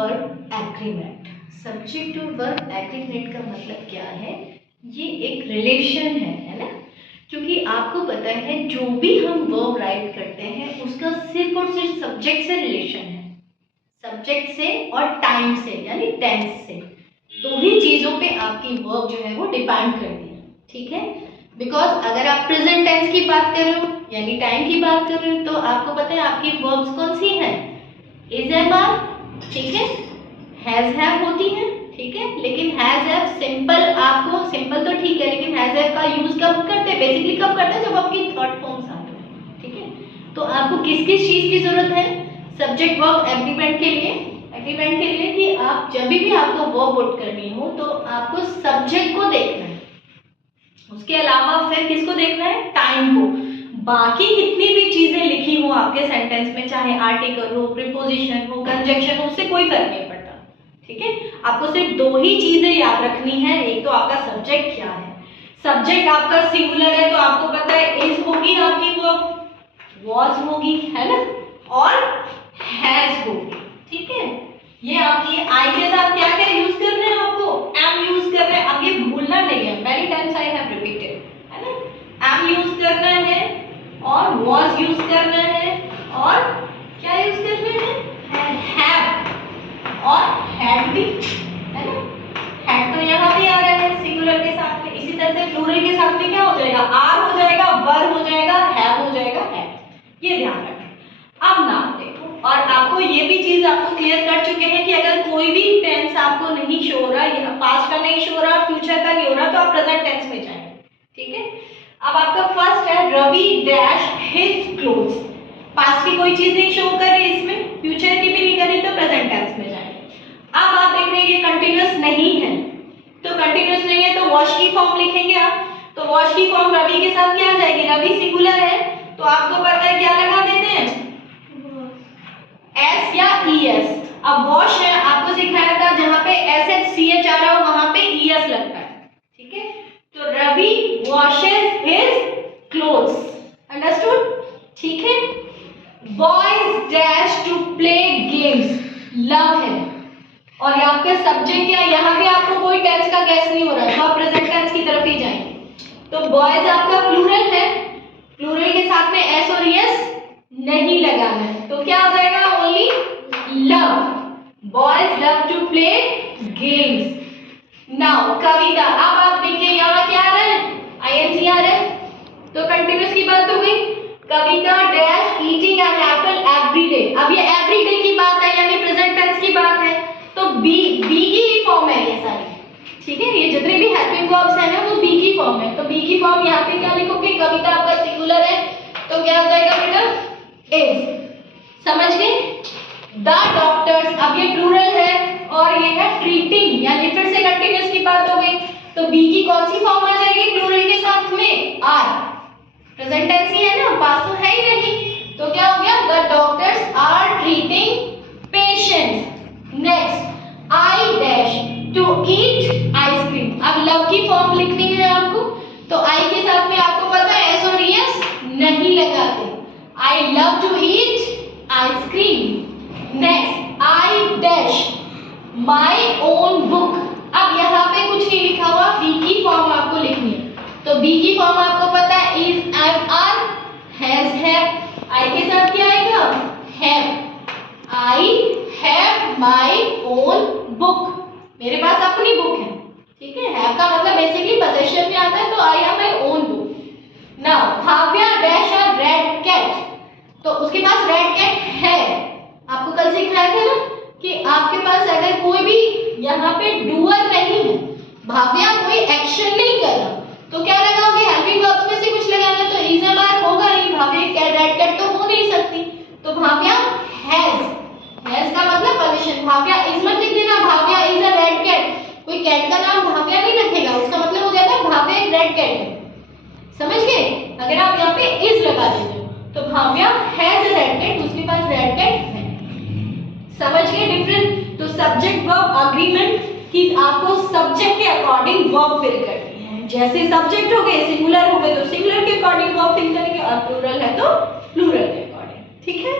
Verb agreement. Subject और verb agreement का मतलब क्या है? ये एक रिलेशन है ना, क्योंकि आपको पता है जो भी हम वर्ब राइट करते हैं उसका सिर्फ और सिर्फ सब्जेक्ट से रिलेशन है, सब्जेक्ट से और टाइम से यानी टेंस से। दो ही चीज़ों पे आपकी वर्ब जो है वो डिपेंड करती है, ठीक है। बिकॉज अगर आप प्रेजेंट टेंस की बात कर रहे हो यानी टाइम की बात कर रहे हो तो आपको पता है आपकी वर्ब्स कौन सी हैं? इज एम आर, ठीक है, हैज हैव होती है, ठीक है। लेकिन हैज हैव सिंपल, आपको सिंपल तो ठीक है, लेकिन हैज हैव का यूज कब करते हैं? बेसिकली कब करते हैं? जब आपकी थर्ड फॉर्म्स आते हैं, ठीक है। तो आपको किस किस चीज की जरूरत है सब्जेक्ट वर्ब एग्रीमेंट के लिए? एग्रीमेंट के लिए कि आप जब भी आपको वर्ब पुट करनी हो तो आपको सब्जेक्ट को देखना है, उसके अलावा फिर किसको देखना है? टाइम को। बाकी कितनी भी चीजें लिखी हो आपके सेंटेंस में, चाहे आर्टिकल हो, प्रीपोजिशन हो, कंजंक्शन हो, उससे कोई फर्क नहीं पड़ता, ठीक है। आपको सिर्फ दो ही चीजें याद रखनी है। एक तो आपका सब्जेक्ट क्या है, सब्जेक्ट आपका सिंगुलर है तो आपको पता है इज होगी आपकी वर्ब, वॉज होगी, है ना, और हैज होगी, ठीक है। ये आपकी आई के साथ क्या क्या यूज कर रहे हैं? आपको एम यूज कर रहे हैं। अब ये भूलना नहीं है, many times I have repeated, है ना। एम यूज करना है और was यूज करना है और क्या यूज करना है? have और had भी, है ना। had तो यहाँ भी आ रहा है सिंगुलर के साथ में, इसी तरह से प्लूरल के साथ में क्या हो जाएगा? are हो जाएगा, were हो जाएगा, have हो जाएगा, had। ये ध्यान रखना। अब नाम देखो, और आपको ये भी चीज आपको क्लियर कर चुके हैं कि अगर कोई भी टेंस आपको नहीं शो हो रहा, पास्ट का नहीं शो हो रहा, फ्यूचर का नहीं हो रहा, तो आप प्रेजेंट टेंस में जाएंगे, ठीक है। अब आपका फर्स्ट है Ravi dash his clothes. Past की कोई चीज नहीं शो कर रही इसमें, फ्यूचर की भी नहीं कर रही, तो प्रेजेंट टेंस में जाएंगे। अब आप देख रहे हैं ये कंटिन्यूअस नहीं है, तो कंटिन्यूअस नहीं है तो वॉश की फॉर्म लिखेंगे आप। तो वॉश की फॉर्म रवि के साथ क्या आ जाएगी? रवि सिंगुलर है तो आपको पता है क्या लगा देते हैं? एस या ई एस। अब वॉश है, आपको सिखाया था जहां पे एस एच सी एच आ रहा हो वहां पे ई एस लगता है, ठीक है। तो Ravi washes his clothes, understood, ठीक है। Boys dash to play games, love है। और ये आपका सब्जेक्ट क्या? यहाँ पे आपको कोई टेंस का गैस नहीं हो रहा है तो आप प्रेजेंट टेंस की तरफ ही जाएंगे। तो बॉयज आपका प्लूरल है, प्लूरल के साथ में एस और एस नहीं लगाना है, तो क्या आ जाएगा? Only love, boys love to play games. Now Kavita, अब आप देखिए यहाँ क्या आ रहा है? आईएनजी आ रहा है, तो कंटिन्यूअस की बात हो गई। Kavita dash eating an apple every day. अब ये एवरी डे की बात है यानी प्रेजेंट टेंस की बात है, तो बी की ही फॉर्म है ये सारी, ठीक है। ये जितने भी हेल्पिंग वर्ब्स हैं ना वो बी की फॉर्म है, तो बी की फॉर्म यहाँ पे क्या लिखोगे? कविता आपका सिंगुलर है तो क्या आ जाएगा बेटा? इज, समझ गए? द डॉक्टर्स, अब ये प्लूरल है और ये है ट्रीटिंग, यानी फिर से कंटिन्यूअस की बात हो गई, तो बी की कौन सी फॉर्म आ जाएगी प्लूरल के साथ में? आर। प्रेजेंट टेंस ही है ना, पास्ट तो है ही नहीं, तो क्या हो गया? The doctors are treating patients. Next, I dash to eat ice cream. अब लव की फॉर्म लिखनी है आपको, तो आई के साथ में आपको पता है एस और एस नहीं लगाते। I love to eat ice cream. Next, I dash my own book. अब यहाँ पे कुछ नहीं लिखा हुआ, बी की फॉर्म आपको लिखनी है, तो बी की फॉर्म आपको पता है is, am, are, has, have. I के साथ क्या आएगा? Have. I have my own book, मेरे पास अपनी बुक है, ठीक है। हैव का मतलब बेसिकली पोजेशन में आता है, तो I have my own book. Now Bhavya dash a red cat, तो उसके पास रेड कैट है। आपको कल सिखाया था ना कि आपके पास अगर कोई भी यहाँ पे डूअर नहीं है, भाव्या कोई एक्शन नहीं कर रहा, तो क्या लगाओगे? हेल्पिंग वर्ब्स में से कुछ लगाना, तो इज एम आर होगा नहीं, भाव्या रेड कैट तो हो नहीं सकती, तो भाव्या हैज, हैज का मतलब पोजीशन। भाव्या इज मत लिख देना, Bhavya is a red cat, कोई कैट का नाम भाव्या नहीं रखेगा, उसका मतलब हो जाएगा भाव्या एक रेड कैट है, समझ गए? अगर आप यहाँ पे इज लगा देते हो तो Bhavya has a red cat, उसके पास रेड कैट है, समझ गए डिफरेंस? तो सब्जेक्ट वर्ब एग्रीमेंट कि आपको सब्जेक्ट के अकॉर्डिंग वर्ब फिल करनी है। जैसे सब्जेक्ट हो गए सिंगुलर हो गए तो सिंगुलर के अकॉर्डिंग वर्ब फिल करेंगे, और प्लूरल है तो प्लूरल के अकॉर्डिंग, ठीक है।